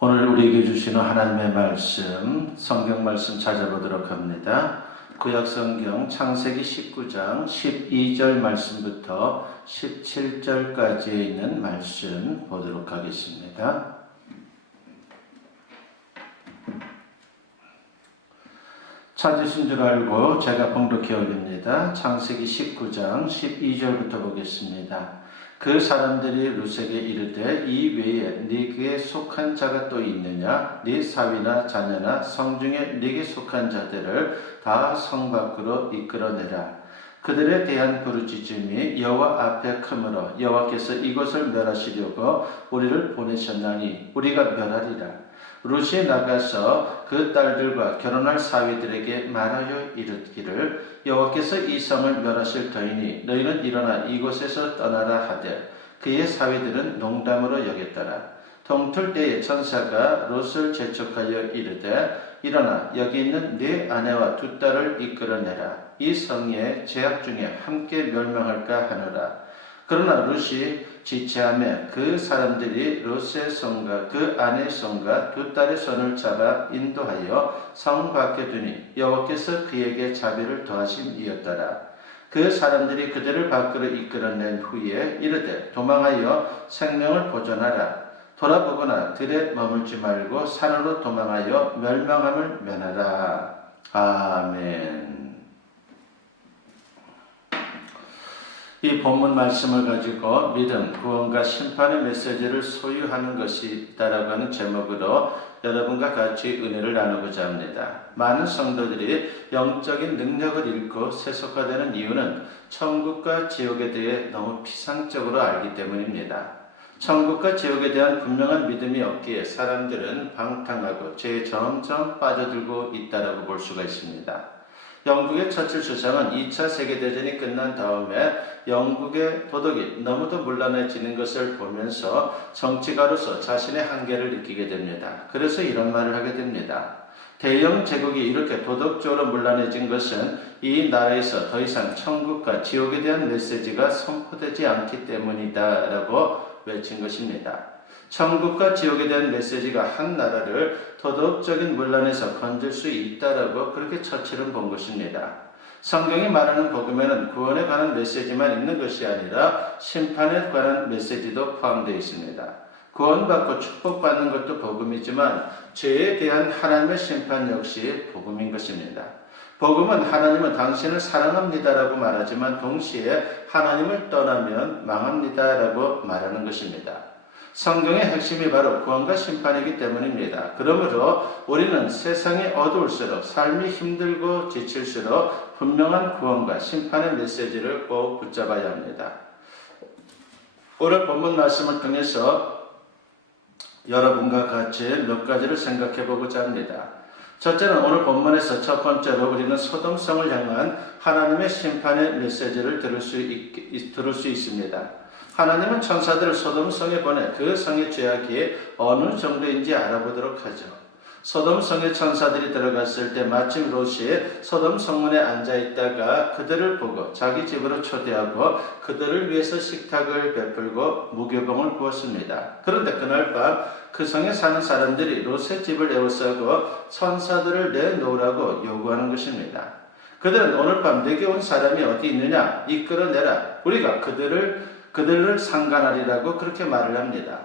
오늘 우리에게 주시는 하나님의 말씀, 성경 말씀 찾아보도록 합니다. 구약성경 창세기 19장 12절 말씀부터 17절까지에 있는 말씀 보도록 하겠습니다. 찾으신 줄 알고 제가 봉독해 올립니다. 창세기 19장 12절부터 보겠습니다. 그 사람들이 룻에게 이르되 이 외에 네게 속한 자가 또 있느냐? 네 사위나 자녀나 성중에 네게 속한 자들을 다 성 밖으로 이끌어내라. 그들에 대한 부르짖음이 여호와 앞에 크므로 여호와께서 이곳을 멸하시려고 우리를 보내셨나니 우리가 멸하리라. 룻이 나가서 그 딸들과 결혼할 사위들에게 말하여 이르기를 여호와께서 이 성을 멸하실 터이니 너희는 일어나 이곳에서 떠나라 하되 그의 사위들은 농담으로 여겼더라. 동틀 때에 천사가 룻을 재촉하여 이르되 일어나 여기 있는 네 아내와 두 딸을 이끌어내라. 이 성의 죄악 중에 함께 멸망할까 하노라. 그러나 룻이 지체하며 그 사람들이 룻의 손과 그 아내의 손과 두 딸의 손을 잡아 인도하여 성 밖에 두니 여호와께서 그에게 자비를 더하심이었더라. 그 사람들이 그들을 밖으로 이끌어낸 후에 이르되 도망하여 생명을 보존하라. 돌아보거나 들에 머물지 말고 산으로 도망하여 멸망함을 면하라. 아멘. 이 본문 말씀을 가지고 믿음, 구원과 심판의 메시지를 소유하는 것이 있다라고 하는 제목으로 여러분과 같이 은혜를 나누고자 합니다. 많은 성도들이 영적인 능력을 잃고 세속화되는 이유는 천국과 지옥에 대해 너무 피상적으로 알기 때문입니다. 천국과 지옥에 대한 분명한 믿음이 없기에 사람들은 방탕하고 죄에 점점 빠져들고 있다라고 볼 수가 있습니다. 영국의 처칠 주장은 2차 세계대전이 끝난 다음에 영국의 도덕이 너무도 문란해지는 것을 보면서 정치가로서 자신의 한계를 느끼게 됩니다. 그래서 이런 말을 하게 됩니다. 대영 제국이 이렇게 도덕적으로 문란해진 것은 이 나라에서 더 이상 천국과 지옥에 대한 메시지가 선포되지 않기 때문이다 라고 외친 것입니다. 천국과 지옥에 대한 메시지가 한 나라를 도덕적인 문란에서 건질 수 있다라고 그렇게 처칠은 본 것입니다. 성경이 말하는 복음에는 구원에 관한 메시지만 있는 것이 아니라 심판에 관한 메시지도 포함되어 있습니다. 구원받고 축복받는 것도 복음이지만 죄에 대한 하나님의 심판 역시 복음인 것입니다. 복음은 하나님은 당신을 사랑합니다라고 말하지만 동시에 하나님을 떠나면 망합니다라고 말하는 것입니다. 성경의 핵심이 바로 구원과 심판이기 때문입니다. 그러므로 우리는 세상이 어두울수록 삶이 힘들고 지칠수록 분명한 구원과 심판의 메시지를 꼭 붙잡아야 합니다. 오늘 본문 말씀을 통해서 여러분과 같이 몇 가지를 생각해 보고자 합니다. 첫째는 오늘 본문에서 첫 번째로 우리는 소돔성을 향한 하나님의 심판의 메시지를 들을 수 있습니다. 하나님은 천사들을 소돔성에 보내 그 성의 죄악이 어느 정도인지 알아보도록 하죠. 소돔성의 천사들이 들어갔을 때 마침 롯이 소돔 성문에 앉아있다가 그들을 보고 자기 집으로 초대하고 그들을 위해서 식탁을 베풀고 무교봉을 구웠습니다. 그런데 그날 밤 그 성에 사는 사람들이 롯의 집을 에워싸고 천사들을 내놓으라고 요구하는 것입니다. 그들은 오늘 밤 내게 온 사람이 어디 있느냐? 이끌어내라. 우리가 그들을 상관하리라고 그렇게 말을 합니다.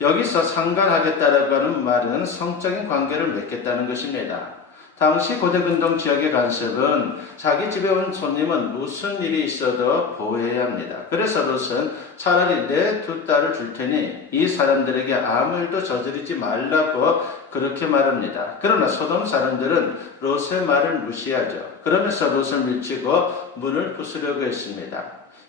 여기서 상관하겠다라고 하는 말은 성적인 관계를 맺겠다는 것입니다. 당시 고대근동 지역의 간섭은 자기 집에 온 손님은 무슨 일이 있어도 보호해야 합니다. 그래서 롯은 차라리 내 두 딸을 줄 테니 이 사람들에게 아무 일도 저지르지 말라고 그렇게 말합니다. 그러나 소돔 사람들은 롯의 말을 무시하죠. 그러면서 롯을 밀치고 문을 부수려고 했습니다.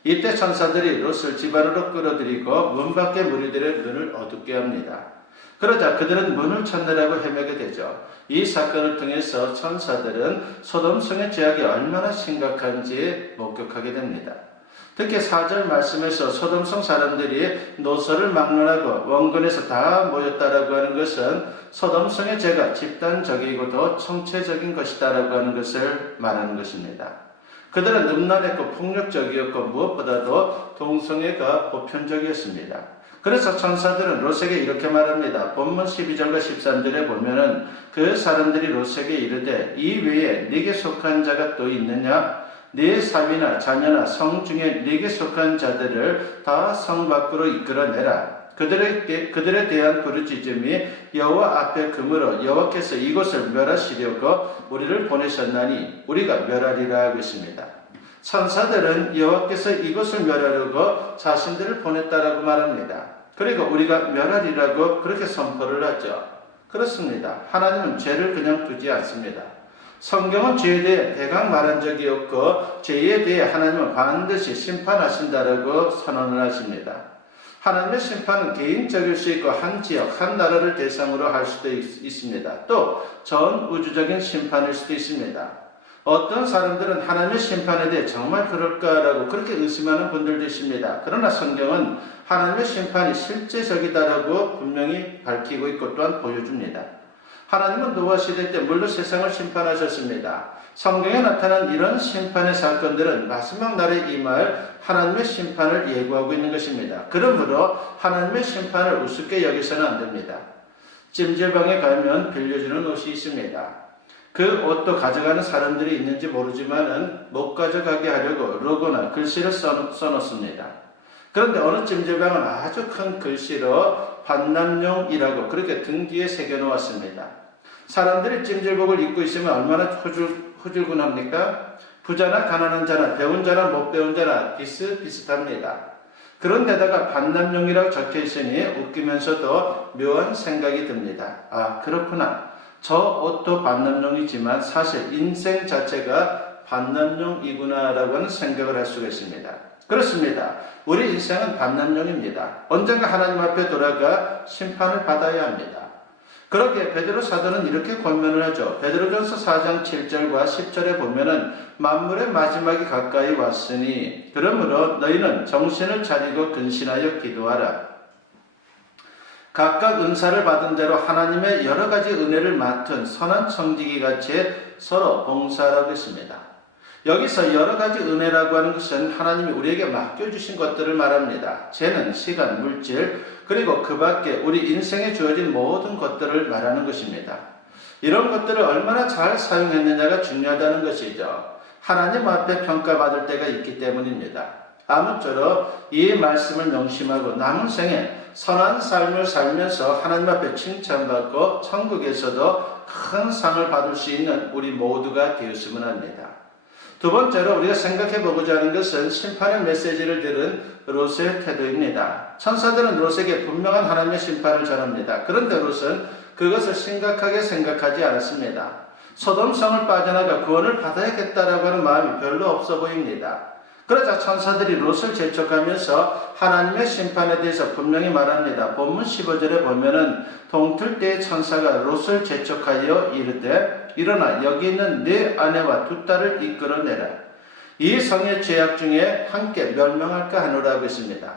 이때 천사들이 롯을 집 안으로 끌어들이고 문 밖의 무리들의 눈을 어둡게 합니다. 그러자 그들은 문을 찾느라고 헤매게 되죠. 이 사건을 통해서 천사들은 소돔성의 죄악이 얼마나 심각한지 목격하게 됩니다. 특히 4절 말씀에서 소돔성 사람들이 노소를 막론하고 원근에서 다 모였다라고 하는 것은 소돔성의 죄가 집단적이고도 총체적인 것이다라고 하는 것을 말하는 것입니다. 그들은 음란했고 폭력적이었고 무엇보다도 동성애가 보편적이었습니다. 그래서 천사들은 롯에게 이렇게 말합니다. 본문 12절과 13절에 보면은 그 사람들이 롯에게 이르되 이 외에 네게 속한 자가 또 있느냐? 네 사위나 자녀나 성 중에 네게 속한 자들을 다 성 밖으로 이끌어내라. 그들에 대한 부르짖음이 여호와 앞에 금으로 여호와께서 이곳을 멸하시려고 우리를 보내셨나니 우리가 멸하리라 하고 있습니다. 천사들은 여호와께서 이곳을 멸하려고 자신들을 보냈다라고 말합니다. 그리고 우리가 멸하리라고 그렇게 선포를 하죠. 그렇습니다. 하나님은 죄를 그냥 두지 않습니다. 성경은 죄에 대해 대강 말한 적이 없고 죄에 대해 하나님은 반드시 심판하신다라고 선언을 하십니다. 하나님의 심판은 개인적일 수 있고 한 지역, 한 나라를 대상으로 할 수도 있습니다. 또 전 우주적인 심판일 수도 있습니다. 어떤 사람들은 하나님의 심판에 대해 정말 그럴까라고 그렇게 의심하는 분들도 있습니다. 그러나 성경은 하나님의 심판이 실제적이다라고 분명히 밝히고 있고 또한 보여줍니다. 하나님은 노아 시대 때 물로 세상을 심판하셨습니다. 성경에 나타난 이런 심판의 사건들은 마지막 날에 임할 하나님의 심판을 예고하고 있는 것입니다. 그러므로 하나님의 심판을 우습게 여기서는 안 됩니다. 찜질방에 가면 빌려주는 옷이 있습니다. 그 옷도 가져가는 사람들이 있는지 모르지만은 못 가져가게 하려고 로고나 글씨를 써놓습니다. 그런데 어느 찜질방은 아주 큰 글씨로 반남용이라고 그렇게 등 뒤에 새겨놓았습니다. 사람들이 찜질복을 입고 있으면 얼마나 후줄근합니까? 부자나 가난한 자나 배운 자나 못 배운 자나 비슷비슷합니다. 그런데다가 반남용이라고 적혀있으니 웃기면서도 묘한 생각이 듭니다. 아, 그렇구나. 저 옷도 반남용이지만 사실 인생 자체가 반남용이구나라고 하는 생각을 할 수가 있습니다. 그렇습니다. 우리 인생은 반남용입니다. 언젠가 하나님 앞에 돌아가 심판을 받아야 합니다. 그렇게 베드로 사도는 이렇게 권면을 하죠. 베드로전서 4장 7절과 10절에 보면은 만물의 마지막이 가까이 왔으니 그러므로 너희는 정신을 차리고 근신하여 기도하라. 각각 은사를 받은 대로 하나님의 여러 가지 은혜를 맡은 선한 청지기 같이 서로 봉사하라고 했습니다. 여기서 여러 가지 은혜라고 하는 것은 하나님이 우리에게 맡겨주신 것들을 말합니다. 재능, 시간, 물질, 그리고 그 밖에 우리 인생에 주어진 모든 것들을 말하는 것입니다. 이런 것들을 얼마나 잘 사용했느냐가 중요하다는 것이죠. 하나님 앞에 평가받을 때가 있기 때문입니다. 아무쪼록 이 말씀을 명심하고 남은 생에 선한 삶을 살면서 하나님 앞에 칭찬받고 천국에서도 큰 상을 받을 수 있는 우리 모두가 되었으면 합니다. 두 번째로 우리가 생각해 보고자 하는 것은 심판의 메시지를 들은 롯의 태도입니다. 천사들은 롯에게 분명한 하나님의 심판을 전합니다. 그런데 롯은 그것을 심각하게 생각하지 않았습니다. 소돔성을 빠져나가 구원을 받아야겠다라고 하는 마음이 별로 없어 보입니다. 그러자 천사들이 롯을 재촉하면서 하나님의 심판에 대해서 분명히 말합니다. 본문 15절에 보면은 동틀 때의 천사가 롯을 재촉하여 이르되 일어나 여기 있는 네 아내와 두 딸을 이끌어내라. 이 성의 죄악 중에 함께 멸망할까 하노라고 했습니다.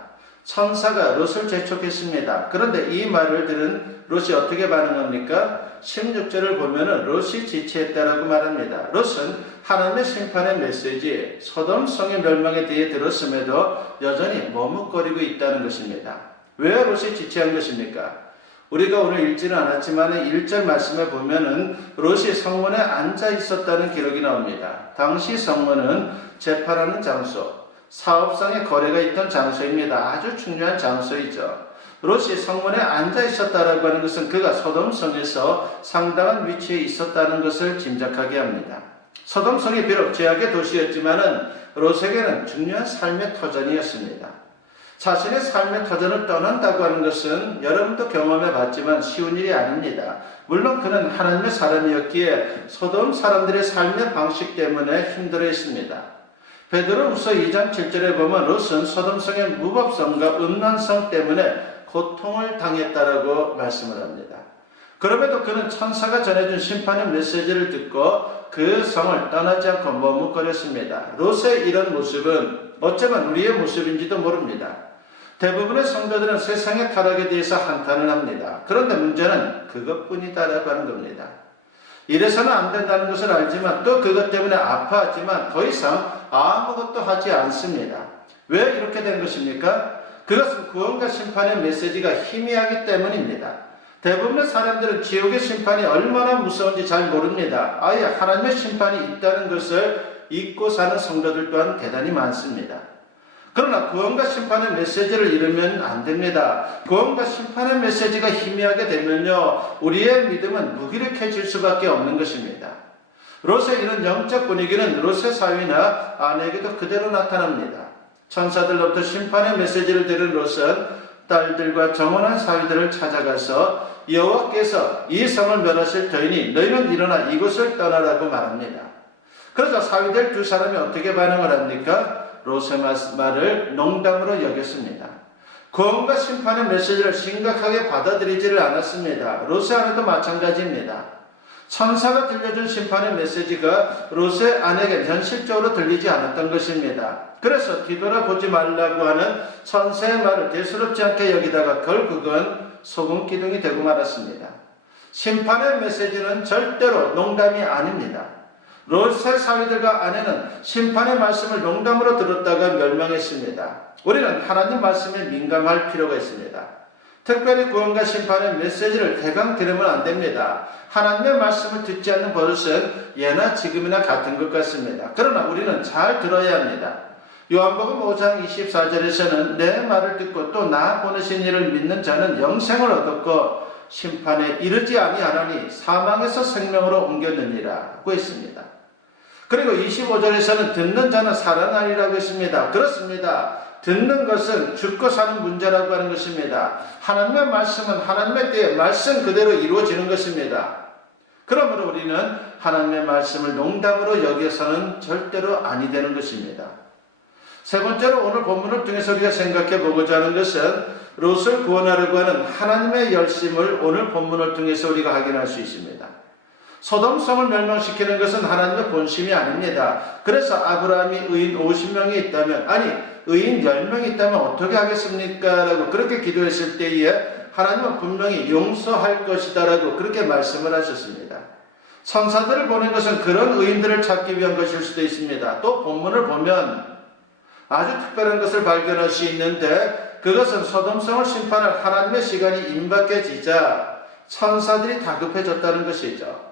천사가 롯을 재촉했습니다. 그런데 이 말을 들은 롯이 어떻게 반응합니까? 16절을 보면은 롯이 지체했다라고 말합니다. 롯은 하나님의 심판의 메시지 소돔성의 멸망에 대해 들었음에도 여전히 머뭇거리고 있다는 것입니다. 왜 롯이 지체한 것입니까? 우리가 오늘 읽지는 않았지만 1절 말씀에 보면은 롯이 성문에 앉아 있었다는 기록이 나옵니다. 당시 성문은 재판하는 장소, 사업상의 거래가 있던 장소입니다. 아주 중요한 장소이죠. 롯이 성문에 앉아 있었다라고 하는 것은 그가 소돔성에서 상당한 위치에 있었다는 것을 짐작하게 합니다. 소돔성이 비록 죄악의 도시였지만은 롯에게는 중요한 삶의 터전이었습니다. 자신의 삶의 터전을 떠난다고 하는 것은 여러분도 경험해 봤지만 쉬운 일이 아닙니다. 물론 그는 하나님의 사람이었기에 소돔 사람들의 삶의 방식 때문에 힘들어했습니다. 베드로후서 2장 7절에 보면 롯은 소돔성의 무법성과 음란성 때문에 고통을 당했다라고 말씀을 합니다. 그럼에도 그는 천사가 전해준 심판의 메시지를 듣고 그 성을 떠나지 않고 머뭇거렸습니다. 롯의 이런 모습은 어쩌면 우리의 모습인지도 모릅니다. 대부분의 성도들은 세상의 타락에 대해서 한탄을 합니다. 그런데 문제는 그것뿐이다라고 하는 겁니다. 이래서는 안 된다는 것을 알지만 또 그것 때문에 아파하지만 더 이상 아무것도 하지 않습니다. 왜 이렇게 된 것입니까? 그것은 구원과 심판의 메시지가 희미하기 때문입니다. 대부분의 사람들은 지옥의 심판이 얼마나 무서운지 잘 모릅니다. 아예 하나님의 심판이 있다는 것을 잊고 사는 성도들 또한 대단히 많습니다. 그러나 구원과 심판의 메시지를 잃으면 안 됩니다. 구원과 심판의 메시지가 희미하게 되면요, 우리의 믿음은 무기력해질 수밖에 없는 것입니다. 롯의 이런 영적 분위기는 롯의 사위나 아내에게도 그대로 나타납니다. 천사들로부터 심판의 메시지를 들은 롯은 딸들과 정혼한 사위들을 찾아가서 여호와께서 이 성을 멸하실 터이니 너희는 일어나 이곳을 떠나라고 말합니다. 그러자 사위들 두 사람이 어떻게 반응을 합니까? 롯의 말을 농담으로 여겼습니다. 구원과 심판의 메시지를 심각하게 받아들이지를 않았습니다. 롯의 아내도 마찬가지입니다. 천사가 들려준 심판의 메시지가 롯의 아내에게 현실적으로 들리지 않았던 것입니다. 그래서 뒤돌아보지 말라고 하는 천사의 말을 대수롭지 않게 여기다가 결국은 소금 기둥이 되고 말았습니다. 심판의 메시지는 절대로 농담이 아닙니다. 롯의 사위들과 아내는 심판의 말씀을 농담으로 들었다가 멸망했습니다. 우리는 하나님 말씀에 민감할 필요가 있습니다. 특별히 구원과 심판의 메시지를 대강 들으면 안 됩니다. 하나님의 말씀을 듣지 않는 버릇은 예나 지금이나 같은 것 같습니다. 그러나 우리는 잘 들어야 합니다. 요한복음 5장 24절에서는 내 말을 듣고 또 나 보내신 이를 믿는 자는 영생을 얻었고 심판에 이르지 아니하나니 사망에서 생명으로 옮겼느니라고 했습니다. 그리고 25절에서는 듣는 자는 살아나리라고 했습니다. 그렇습니다. 듣는 것은 죽고 사는 문제라고 하는 것입니다. 하나님의 말씀은 하나님의 때에 말씀 그대로 이루어지는 것입니다. 그러므로 우리는 하나님의 말씀을 농담으로 여겨서는 절대로 아니 되는 것입니다. 세 번째로 오늘 본문을 통해서 우리가 생각해 보고자 하는 것은 롯을 구원하려고 하는 하나님의 열심을 오늘 본문을 통해서 우리가 확인할 수 있습니다. 소돔성을 멸망시키는 것은 하나님의 본심이 아닙니다. 그래서 아브라함이 의인 50명이 있다면, 아니 의인 10명이 있다면 어떻게 하겠습니까? 라고 그렇게 기도했을 때에 하나님은 분명히 용서할 것이다 라고 그렇게 말씀을 하셨습니다. 천사들을 보낸 것은 그런 의인들을 찾기 위한 것일 수도 있습니다. 또 본문을 보면 아주 특별한 것을 발견할 수 있는데, 그것은 소돔성을 심판할 하나님의 시간이 임박해지자 천사들이 다급해졌다는 것이죠.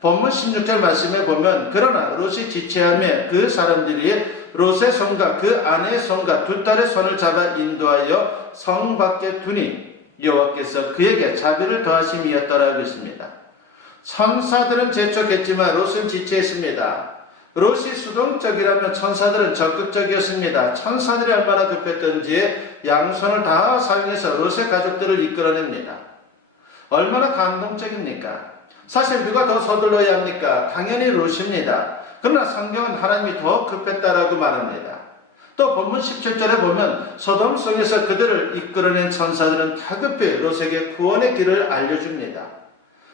본문 16절 말씀에 보면 그러나 롯이 지체하며 그 사람들이 롯의 손과 그 아내의 손과 두 딸의 손을 잡아 인도하여 성 밖에 두니 여호와께서 그에게 자비를 더하심이었더라고 했습니다. 천사들은 재촉했지만 롯은 지체했습니다. 롯이 수동적이라면 천사들은 적극적이었습니다. 천사들이 얼마나 급했던지 양손을 다 사용해서 롯의 가족들을 이끌어냅니다. 얼마나 감동적입니까? 사실 누가 더 서둘러야 합니까? 당연히 롯입니다. 그러나 성경은 하나님이 더 급했다라고 말합니다. 또 본문 17절에 보면 소돔성에서 그들을 이끌어낸 천사들은 다급히 롯에게 구원의 길을 알려줍니다.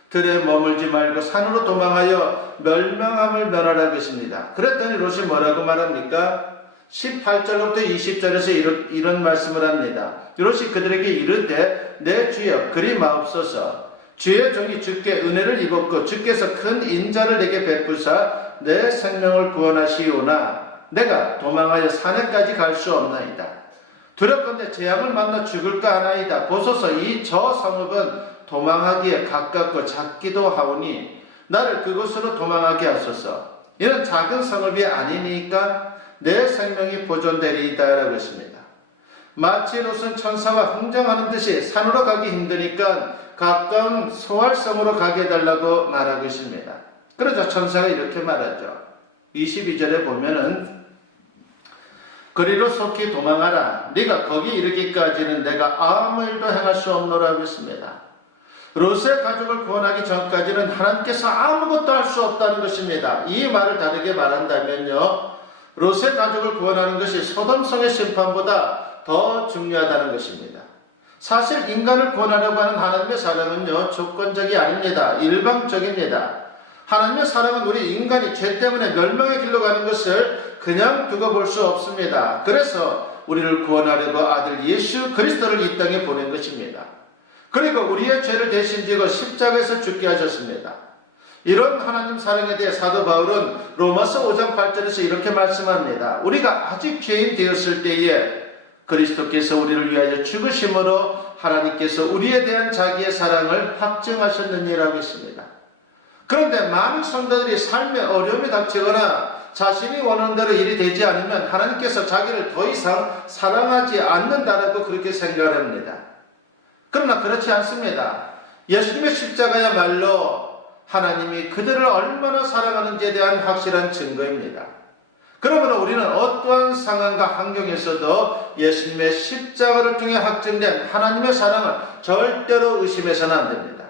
들에 머물지 말고 산으로 도망하여 멸망함을 면하라고 했습니다. 그랬더니 롯이 뭐라고 말합니까? 18절부터 20절에서 이런 말씀을 합니다. 롯이 그들에게 이르되 내 주여 그리 마옵소서. 주의 종이 주께 은혜를 입었고 주께서 큰 인자를 내게 베푸사 내 생명을 구원하시오나 내가 도망하여 산에까지 갈 수 없나이다. 두렵건대 재앙을 만나 죽을까 하나이다. 보소서 이 저 성읍은 도망하기에 가깝고 작기도 하오니 나를 그곳으로 도망하게 하소서. 이는 작은 성읍이 아니니까 내 생명이 보존되리이다라고 했습니다. 마치 롯은 천사와 흥정하는 듯이 산으로 가기 힘드니까 가까운 소활성으로 가게 해달라고 말하고 있습니다. 그러자 천사가 이렇게 말하죠. 22절에 보면은 그리로 속히 도망하라. 네가 거기 이르기까지는 내가 아무 일도 행할 수 없노라고 했습니다. 롯의 가족을 구원하기 전까지는 하나님께서 아무것도 할 수 없다는 것입니다. 이 말을 다르게 말한다면요, 롯의 가족을 구원하는 것이 소돔성의 심판보다 더 중요하다는 것입니다. 사실 인간을 구원하려고 하는 하나님의 사랑은요, 조건적이 아닙니다. 일방적입니다. 하나님의 사랑은 우리 인간이 죄 때문에 멸망의 길로 가는 것을 그냥 두고 볼 수 없습니다. 그래서 우리를 구원하려고 아들 예수 그리스도를 이 땅에 보낸 것입니다. 그리고 우리의 죄를 대신 지고 십자가에서 죽게 하셨습니다. 이런 하나님 사랑에 대해 사도 바울은 로마서 5장 8절에서 이렇게 말씀합니다. 우리가 아직 죄인 되었을 때에 그리스도께서 우리를 위하여 죽으심으로 하나님께서 우리에 대한 자기의 사랑을 확증하셨느니라고 했습니다. 그런데 많은 성도들이 삶에 어려움이 닥치거나 자신이 원하는 대로 일이 되지 않으면 하나님께서 자기를 더 이상 사랑하지 않는다라고 그렇게 생각을 합니다. 그러나 그렇지 않습니다. 예수님의 십자가야말로 하나님이 그들을 얼마나 사랑하는지에 대한 확실한 증거입니다. 그러므로 우리는 어떠한 상황과 환경에서도 예수님의 십자가를 통해 확증된 하나님의 사랑을 절대로 의심해서는 안 됩니다.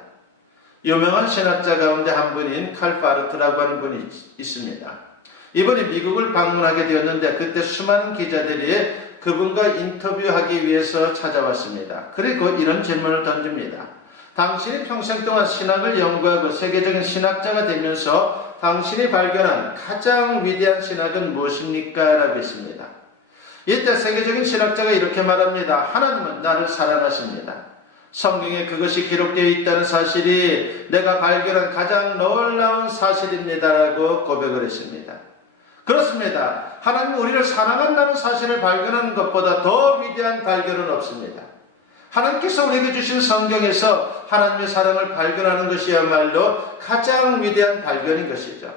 유명한 신학자 가운데 한 분인 칼 바르트라고 하는 분이 있습니다. 이분이 미국을 방문하게 되었는데 그때 수많은 기자들이 그분과 인터뷰하기 위해서 찾아왔습니다. 그리고 이런 질문을 던집니다. 당신이 평생 동안 신학을 연구하고 세계적인 신학자가 되면서 당신이 발견한 가장 위대한 신학은 무엇입니까? 라고 했습니다. 이때 세계적인 신학자가 이렇게 말합니다. 하나님은 나를 사랑하십니다. 성경에 그것이 기록되어 있다는 사실이 내가 발견한 가장 놀라운 사실입니다라고 고백을 했습니다. 그렇습니다. 하나님은 우리를 사랑한다는 사실을 발견하는 것보다 더 위대한 발견은 없습니다. 하나님께서 우리에게 주신 성경에서 하나님의 사랑을 발견하는 것이야말로 가장 위대한 발견인 것이죠.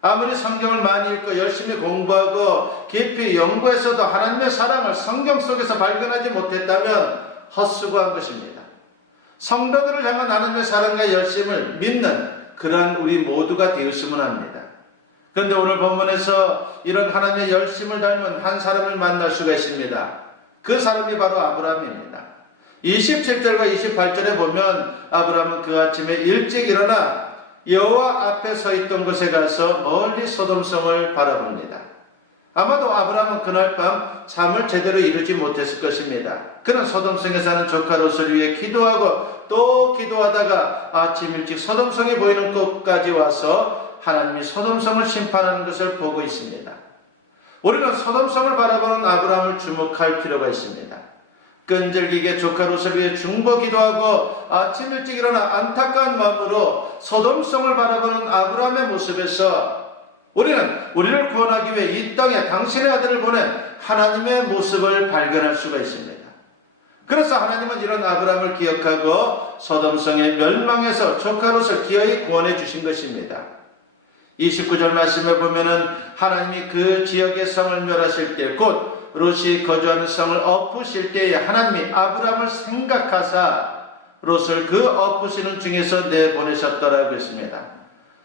아무리 성경을 많이 읽고 열심히 공부하고 깊이 연구해서도 하나님의 사랑을 성경 속에서 발견하지 못했다면 헛수고한 것입니다. 성도들을 향한 하나님의 사랑과 열심을 믿는 그러한 우리 모두가 되었으면 합니다. 그런데 오늘 본문에서 이런 하나님의 열심을 닮은 한 사람을 만날 수가 있습니다. 그 사람이 바로 아브라함입니다. 27절과 28절에 보면 아브라함은 그 아침에 일찍 일어나 여호와 앞에 서 있던 곳에 가서 멀리 소돔성을 바라봅니다. 아마도 아브라함은 그날 밤 잠을 제대로 이루지 못했을 것입니다. 그는 소돔성에 사는 조카 롯을 위해 기도하고 또 기도하다가 아침 일찍 소돔성이 보이는 곳까지 와서 하나님이 소돔성을 심판하는 것을 보고 있습니다. 우리는 소돔성을 바라보는 아브라함을 주목할 필요가 있습니다. 끈질기게 조카 롯을 위해 중보 기도하고 아침 일찍 일어나 안타까운 마음으로 소돔성을 바라보는 아브라함의 모습에서 우리는 우리를 구원하기 위해 이 땅에 당신의 아들을 보낸 하나님의 모습을 발견할 수가 있습니다. 그래서 하나님은 이런 아브라함을 기억하고 소돔성의 멸망에서 조카 롯을 기어이 구원해 주신 것입니다. 29절 말씀에 보면은 하나님이 그 지역의 성을 멸하실 때 곧 롯이 거주하는 성을 엎으실 때에 하나님이 아브라함을 생각하사 롯을 그 엎으시는 중에서 내보내셨더라고 했습니다.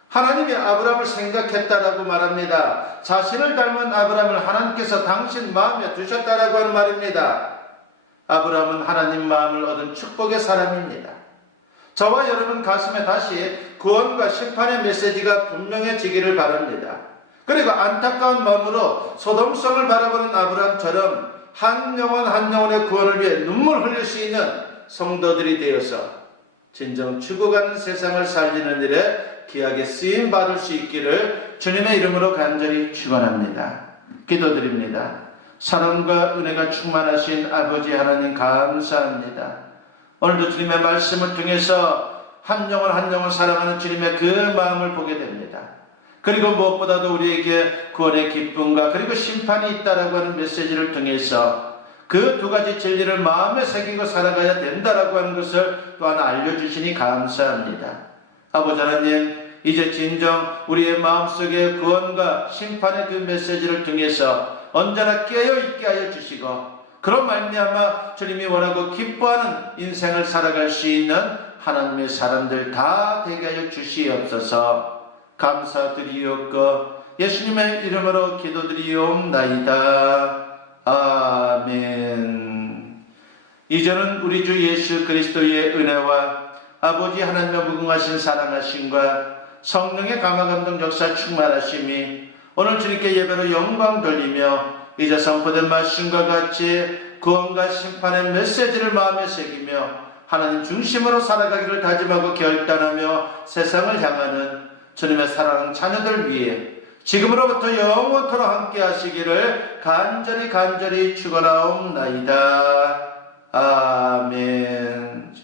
하나님이 아브라함을 생각했다라고 말합니다. 자신을 닮은 아브라함을 하나님께서 당신 마음에 두셨다라고 하는 말입니다. 아브라함은 하나님 마음을 얻은 축복의 사람입니다. 저와 여러분 가슴에 다시 구원과 심판의 메시지가 분명해지기를 바랍니다. 그리고 안타까운 마음으로 소돔성을 바라보는 아브라함처럼 한 영혼 한 영혼의 구원을 위해 눈물 흘릴 수 있는 성도들이 되어서 진정 죽어가는 세상을 살리는 일에 귀하게 쓰임 받을 수 있기를 주님의 이름으로 간절히 축원합니다. 기도드립니다. 사랑과 은혜가 충만하신 아버지 하나님 감사합니다. 오늘도 주님의 말씀을 통해서 한 영혼 한 영혼 사랑하는 주님의 그 마음을 보게 됩니다. 그리고 무엇보다도 우리에게 구원의 기쁨과 그리고 심판이 있다라고 하는 메시지를 통해서 그 두 가지 진리를 마음에 새기고 살아가야 된다라고 하는 것을 또한 알려주시니 감사합니다. 아버지 하나님, 이제 진정 우리의 마음속에 구원과 심판의 그 메시지를 통해서 언제나 깨어 있게 하여 주시고 그런 말미암아 주님이 원하고 기뻐하는 인생을 살아갈 수 있는 하나님의 사람들 다 되게 하여 주시옵소서. 감사드리옵고 예수님의 이름으로 기도드리옵나이다. 아멘. 이제는 우리 주 예수 그리스도의 은혜와 아버지 하나님의 무궁하신 사랑하심과 성령의 감화감동 역사 충만하심이 오늘 주님께 예배로 영광 돌리며 이제 선포된 말씀과 같이 구원과 심판의 메시지를 마음에 새기며 하나님 중심으로 살아가기를 다짐하고 결단하며 세상을 향하는 주님의 사랑하는 자녀들 위해 지금으로부터 영원토록 함께 하시기를 간절히 축원하옵나이다. 아멘.